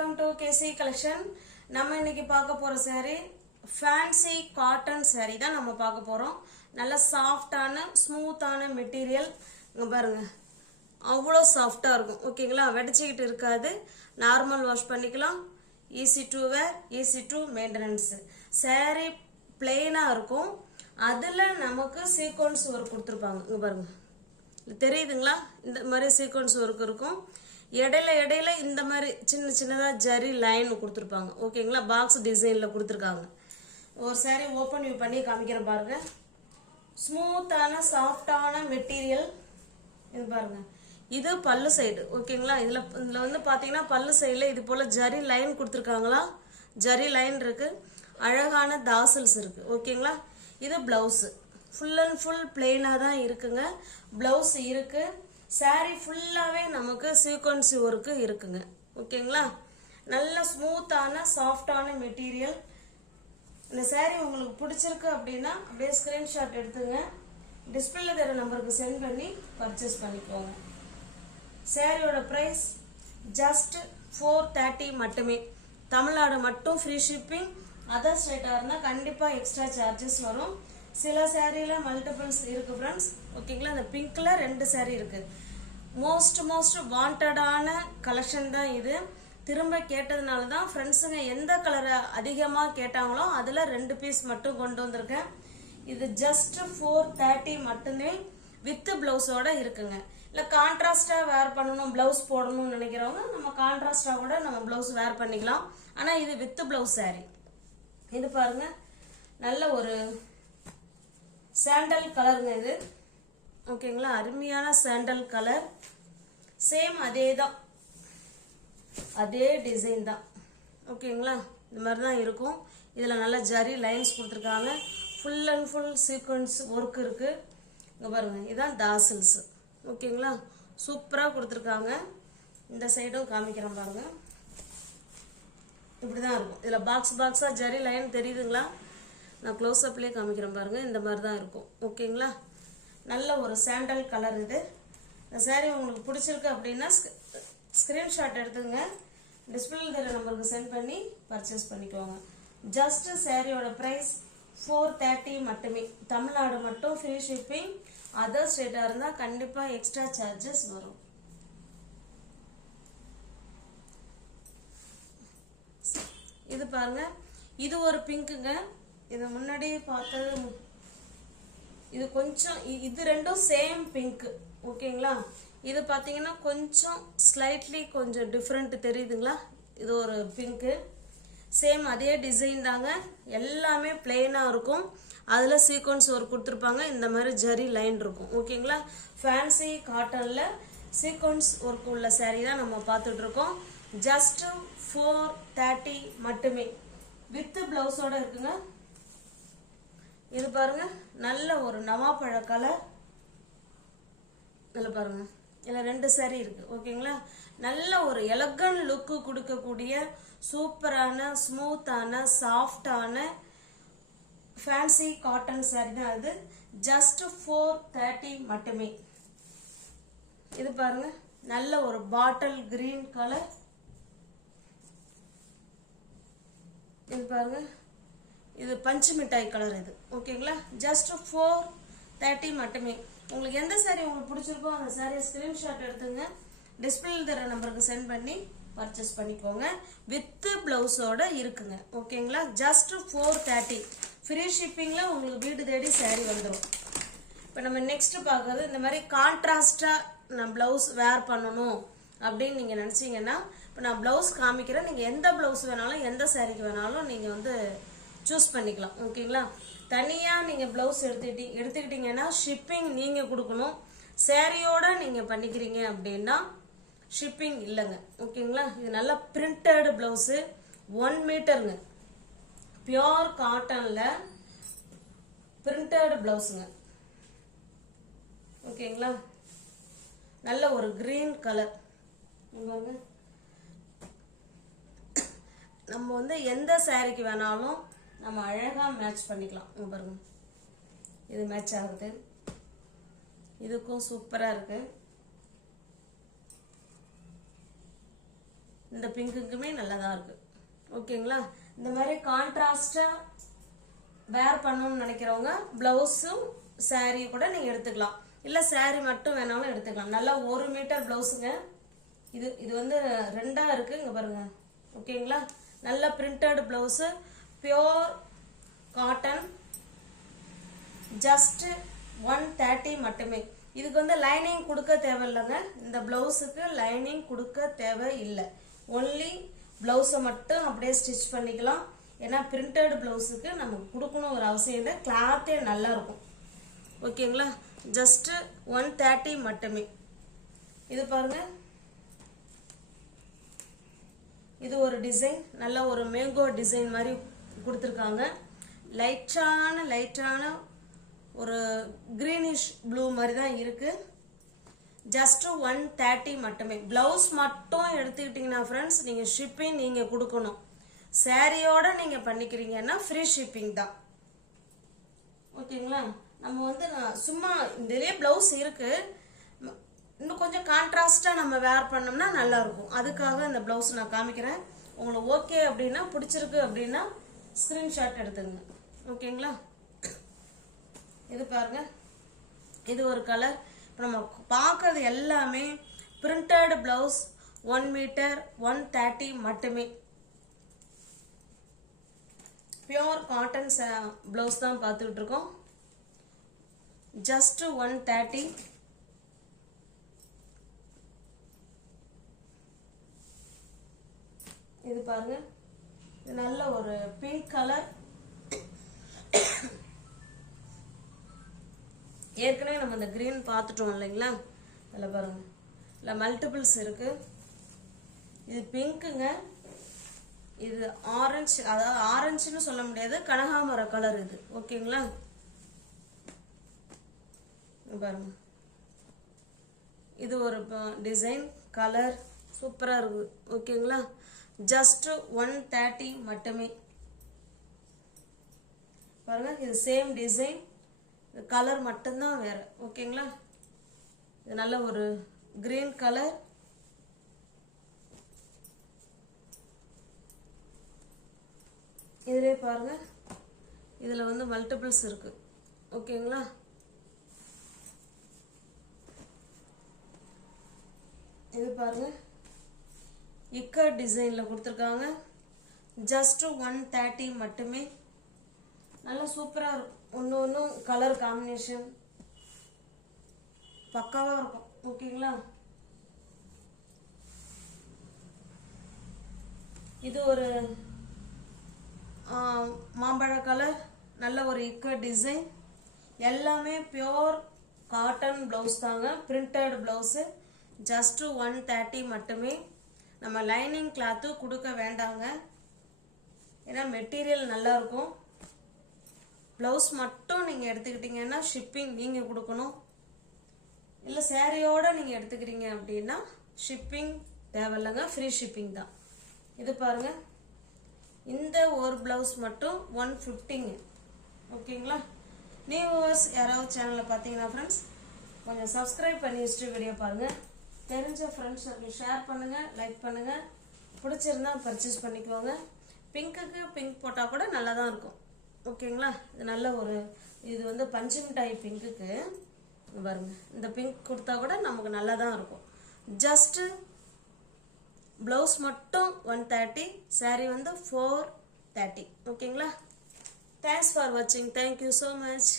welcome to KC collection. நம்ம இன்னைக்கு பார்க்க போற saree fancy cotton saree தான் நம்ம பார்க்க போறோம். நல்ல சாஃப்ட்டான ஸ்மூத்தான மெட்டீரியல். இங்க பாருங்க. அவ்வளோ சாஃப்ட்டா இருக்கும். ஓகேங்களா? வெடிச்சிட்டு இருக்காது. நார்மல் வாஷ் பண்ணிக்கலாம். easy to wear, easy to maintenance. saree plain-ஆ இருக்கும். அதுல நமக்கு சீக்வென்ஸ் ஒர்க் கொடுத்திருப்பாங்க. இங்க பாருங்க. தெரியுதுங்களா? இந்த மாதிரி சீக்வென்ஸ் ஒர்க் இருக்கும். இடையில இந்த மாதிரி சின்ன சின்னதா ஜரி லைன் கொடுத்துருப்பாங்க. ஓகேங்களா? பாக்ஸ் டிசைன்ல கொடுத்துருக்காங்க. ஒரு saree ஓப்பன் வியூ பண்ணி காமிக்கிறேன் பாருங்க. ஸ்மூத்தான சாஃப்டான மெட்டீரியல். இது பாருங்க. இது பல்லு சைடு. ஓகேங்களா? இதுல வந்து பாத்தீங்கன்னா பல்லு சைடுல இது போல ஜரி லைன் கொடுத்துருக்காங்களா? ஜரி லைன் இருக்கு. அழகான தாசல்ஸ் இருக்கு. ஓகேங்களா? இது பிளவுஸ். ஃபுல் அண்ட் ஃபுல் பிளெயினா தான் இருக்குங்க. பிளவுஸ் இருக்கு. saree ஃபுல்லாவே நமக்கு சீக்வென்ஸ் ஒர்க் இருக்குங்க. ஓகேங்களா? நல்ல ஸ்மூத்தான சாஃப்டான மெட்டீரியல். இந்த saree உங்களுக்கு பிடிச்சிருக்கு அப்படின்னா அப்படியே ஸ்கிரீன்ஷாட் எடுத்துங்க. டிஸ்பிளேல தெரிய நம்பருக்கு சென்ட் பண்ணி பர்ச்சேஸ் பண்ணிக்கோங்க. சாரியோட பிரைஸ் ஜஸ்ட் 430 மட்டுமே. தமிழ்நாடு மட்டும் ஃப்ரீ ஷிப்பிங். அதர் ஸ்டேட்டா இருந்தா கண்டிப்பா எக்ஸ்ட்ரா சார்ஜஸ் வரும். சில சாரியில மல்டிபிள்ஸ் இருக்கு ஃப்ரெண்ட்ஸ். ஓகேங்களா? இந்த பிங்க்ல 2 சாரி இருக்கு. மோஸ்ட் வாண்டடான கலெக்ஷன் தான் இது. திரும்ப கேட்டதுனால தான் ஃப்ரெண்ட்ஸுங்க எந்த கலரை அதிகமா கேட்டாங்களோ அதுல 2 பீஸ் மட்டும் கொண்டு வந்திருக்கேன். இது ஜஸ்ட் 430 மட்டுமே வித் பிளவுஸோட இருக்குங்க. இல்ல கான்ட்ராஸ்டா வேர் பண்ணணும், பிளவுஸ் போடணும்னு நினைக்கிறவங்க நம்ம கான்ட்ராஸ்டா கூட நம்ம பிளவுஸ் வேர் பண்ணிக்கலாம். ஆனா இது வித் பிளவுஸ் சாரி. இது பாருங்க, நல்ல ஒரு சாண்டல் கலருங்க இது. ஓகேங்களா? அருமையான சாண்டல் கலர். சேம் அதே தான், அதே டிசைன் தான். ஓகேங்களா? இந்த மாதிரி தான் இருக்கும். இதுல நல்ல ஜரி லைன்ஸ் கொடுத்துருக்காங்க. Full and full sequence work இருக்கு. இங்க பாருங்க, இதான் தாசல்ஸ். ஓகேங்களா? சூப்பரா கொடுத்துருக்காங்க. இந்த சைடும் காமிக்கிறேன் பாருங்க. இப்படிதான் இருக்கும். இதுல பாக்ஸா ஜரி லைன் தெரியுதுங்களா? நான் க்ளோஸ் அப்லேயே காமிக்கிறேன் பாருங்க. இந்த மாதிரி தான் இருக்கும். ஓகேங்களா? நல்ல ஒரு சாண்டல் கலர் இது. இந்த saree உங்களுக்கு பிடிச்சிருக்கு அப்படின்னா ஸ்கிரீன்ஷாட் எடுத்துங்க. டிஸ்பிளேல தெரிய நம்பருக்கு சென்ட் பண்ணி பர்ச்சேஸ் பண்ணிக்கோங்க. ஜஸ்ட் சாரியோட பிரைஸ் 430 மட்டுமே. தமிழ்நாடு மட்டும் ஃப்ரீ ஷிப்பிங். அதர் ஸ்டேட்டா இருந்தா கண்டிப்பா எக்ஸ்ட்ரா சார்ஜஸ் வரும். இது பாருங்க, இது ஒரு பிங்க்குங்க. இது முன்னாடி பார்த்தது இது கொஞ்சம், இது ரெண்டும் சேம் பிங்க். ஓகேங்களா? இது பாத்தீங்கன்னா கொஞ்சம் ஸ்லைட்லி கொஞ்சம் டிஃப்ரெண்ட் தெரியுதுங்களா? இது ஒரு பிங்க். சேம் அதே டிசைன் தாங்க. எல்லாமே பிளெயினா இருக்கும். அதுல சீக்வென்ஸ் ஒர்க் கொடுத்துருப்பாங்க. இந்த மாதிரி ஜரி லைன் இருக்கும். ஓகேங்களா? ஃபேன்சி காட்டன்ல சீக்வென்ஸ் ஒர்க் உள்ள saree தான் நம்ம பார்த்துட்டு இருக்கோம். ஜஸ்ட் 430 மட்டுமே வித் பிளவுஸோட இருக்குங்க. இது பாருங்க, நல்ல ஒரு நவாப்பழ கலர். நல்ல பாருங்க, இதுல 2 saree இருக்கு. ஓகேங்களா? நல்ல ஒரு எலகன்ட் லுக் கொடுக்கக்கூடிய சூப்பரான ஸ்மூத்தான சாஃப்டான ஃபேன்சி காட்டன் saree தான் இது. ஜஸ்ட் 430 மட்டுமே. இது பாருங்க, நல்ல ஒரு பாட்டில் கிரீன் கலர். இது பாருங்க, இது பஞ்சு மிட்டாய் கலர் இது. ஓகேங்களா? ஜஸ்ட் 430 மட்டுமே. உங்களுக்கு எந்த saree உங்களுக்கு பிடிச்சிருக்கோ அந்த saree ஸ்கிரீன்ஷாட் எடுத்துங்க. டிஸ்பிளேல தர நம்பருக்கு சென்ட் பண்ணி பர்ச்சேஸ் பண்ணிக்கோங்க. வித் பிளவுஸோட இருக்குங்க. ஓகேங்களா? ஜஸ்ட் 430 ஃப்ரீ ஷிப்பிங்ல உங்களுக்கு வீடு தேடி saree வந்துடும். இப்போ நம்ம நெக்ஸ்ட் பார்க்கறது, இந்த மாதிரி கான்ட்ராஸ்டா நான் பிளவுஸ் வேர் பண்ணணும் அப்படின்னு நீங்க நினைச்சீங்கன்னா, இப்போ நான் பிளவுஸ் காமிக்கிறேன். நீங்க எந்த பிளவுஸ் வேணாலும் எந்த சாரிக்கு வேணாலும் நீங்க வந்து சூஸ் பண்ணிக்கலாம். ஓகேங்களா? தனியா நீங்க பிளவுஸ் எடுத்துக்கிட்டீங்கன்னா ஷிப்பிங் நீங்க கொடுக்கணும். சாரியோட நீங்க பண்ணிக்கிறீங்க அப்படின்னா ஷிப்பிங் இல்லைங்க. ஓகேங்களா? இது நல்ல பிரிண்டட் பிளவுஸ். 1 மீட்டருங்க. பியோர் காட்டன்ல பிரிண்டட் பிளவுஸுங்க. ஓகேங்களா? நல்ல ஒரு கிரீன் கலர். நம்ம வந்து எந்த சாரிக்கு வேணாலும் நம்ம அழகா மேட்ச் பண்ணிக்கலாம். பாருங்க, இது மேட்ச் ஆகுது. இதுக்கும் சூப்பரா இருக்கு. இந்த பிங்க்குக்குமே நல்லா தான் இருக்கு. ஓகேங்களா? இந்த மாதிரி கான்ட்ராஸ்டா வேர் பண்ணணும்னு நினைக்கிறவங்க பிளவுஸும் saree கூட நீங்க எடுத்துக்கலாம், இல்ல saree மட்டும் வேணாலும் எடுத்துக்கலாம். நல்லா 1 மீட்டர் பிளவுஸுங்க. இது வந்து ரெண்டா இருக்கு, இங்க பாருங்க. ஓகேங்களா? நல்ல printed blouse, pure cotton, just 130 மட்டுமே. இதுக்கு வந்து லைனிங் கொடுக்க தேவையில்லைங்க. இந்த பிளவுஸுக்கு லைனிங் கொடுக்க தேவை இல்லை. ஒன்லி பிளவுஸை மட்டும் அப்படியே ஸ்டிச் பண்ணிக்கலாம். ஏன்னா பிரிண்டட் பிளவுஸுக்கு நமக்கு கொடுக்கணும் ஒரு அவசியம் இல்லை, கிளாத்தே நல்லா இருக்கும். ஓகேங்களா? ஜஸ்ட் 130 மட்டுமே. இது பாருங்க, இது ஒரு டிசைன், நல்ல ஒரு மேங்கோ டிசைன் மாதிரி கொடுத்துருக்காங்க. லைட்டான ஒரு கிரீனிஷ் ப்ளூ மாதிரி தான் இருக்கு. ஜஸ்ட் 130 மட்டுமே. பிளவுஸ் மட்டும் எடுத்துக்கிட்டீங்கன்னா ஃப்ரெண்ட்ஸ், நீங்க ஷிப்பிங் நீங்க கொடுக்கணும். சாரியோட நீங்க பண்ணிக்கிறீங்கன்னா ஃப்ரீ ஷிப்பிங் தான். ஓகேங்களா? நம்ம வந்து சும்மா இதுலயே பிளவுஸ் இருக்கு, இன்னும் கொஞ்சம் கான்ட்ராஸ்டா நம்ம வேர் பண்ணோம்னா நல்லா இருக்கும். அதுக்காக இந்த பிளவுஸ் நான் காமிக்கிறேன். உங்களுக்கு ஓகே அப்படின்னா, பிடிச்சிருக்கு அப்படின்னா ஸ்கிரீன்ஷாட் எடுத்துங்க. ஓகேங்களா? இது பாருங்க, இது ஒரு கலர். இப்போ நம்ம பார்க்கறது எல்லாமே பிரிண்டட் பிளவுஸ், 1 மீட்டர் 130 மட்டுமே. பியோர் காட்டன் பிளவுஸ் தான் பார்த்துக்கிட்டு இருக்கோம். ஜஸ்ட் 130. இது பாருங்க, இது நல்ல ஒரு பிங்க் கலர். ஏற்கனவே நம்ம இந்த கிரீன் பார்த்துட்டோம் இல்லைங்களா? அதில் பாருங்க, இல்லை மல்டிபிள்ஸ் இருக்கு. இது பிங்க்குங்க, இது ஆரஞ்சு, அதாவது ஆரஞ்சுன்னு சொல்ல முடியாது, கனகாமர கலர் இது. ஓகேங்களா? பாருங்க, இது ஒரு டிசைன் கலர் சூப்பரா இருக்கு. ஓகேங்களா? ஜஸ்ட் 130 மட்டுமே. பாருங்க, இது சேம் டிசைன், கலர் மட்டும்தான் வேற. ஓகேங்களா? இது நல்ல ஒரு கிரீன் கலர். இதுலயே பாருங்க, இதுல வந்து மல்டிபிள்ஸ் இருக்கு. ஓகேங்களா? இது பாருங்க, இக்கட் டிசைன்ல கொடுத்துருக்காங்க. ஜஸ்ட் 130 மட்டுமே. நல்லா சூப்பரா இருக்கும். ஒன்னும் கலர் காம்பினேஷன் பக்காவா இருக்கும். ஓகேங்களா? இது ஒரு மாம்பழ கலர், நல்ல ஒரு இக்கட் டிசைன். எல்லாமே பியோர் காட்டன் பிளவுஸ் தாங்க, பிரிண்டட் பிளவுஸ். ஜஸ்ட் 130 மட்டுமே. நம்ம லைனிங் கிளாத்து கொடுக்க வேண்டாங்க, ஏன்னா மெட்டீரியல் நல்லா இருக்கும். பிளவுஸ் மட்டும் நீங்க எடுத்துக்கிட்டீங்கன்னா ஷிப்பிங் நீங்க கொடுக்கணும். இல்ல சாரியோட நீங்க எடுத்துக்கிறீங்க அப்படின்னா ஷிப்பிங் தேவையில்லைங்க, ஃப்ரீ ஷிப்பிங் தான். இது பாருங்க, இந்த ஒரு பிளவுஸ் மட்டும் 150ங்க. ஓகேங்களா? நியூவர்ஸ் யாராவது சேனலை பார்த்தீங்கன்னா ஃப்ரெண்ட்ஸ் கொஞ்சம் சப்ஸ்கிரைப் பண்ணி வச்சுட்டு வீடியோ பாருங்க. தெரிஞ்ச ஃப்ரெண்ட்ஸ் ஷேர் பண்ணுங்க, லைக் பண்ணுங்க. பிடிச்சிருந்தா பர்ச்சேஸ் பண்ணிக்கோங்க. பிங்க்குக்கு பிங்க் போட்டால் கூட நல்லா தான் இருக்கும். ஓகேங்களா? இது நல்ல ஒரு, இது வந்து பஞ்சு மிட்டாய் பிங்க்குக்கு பாருங்க, இந்த பிங்க் கொடுத்தா கூட நமக்கு நல்லா தான் இருக்கும். ஜஸ்ட் பிளவுஸ் மட்டும் 130, சாரி வந்து 430. ஓகேங்களா? தேங்க்ஸ் ஃபார் வாட்சிங். Thank you so much.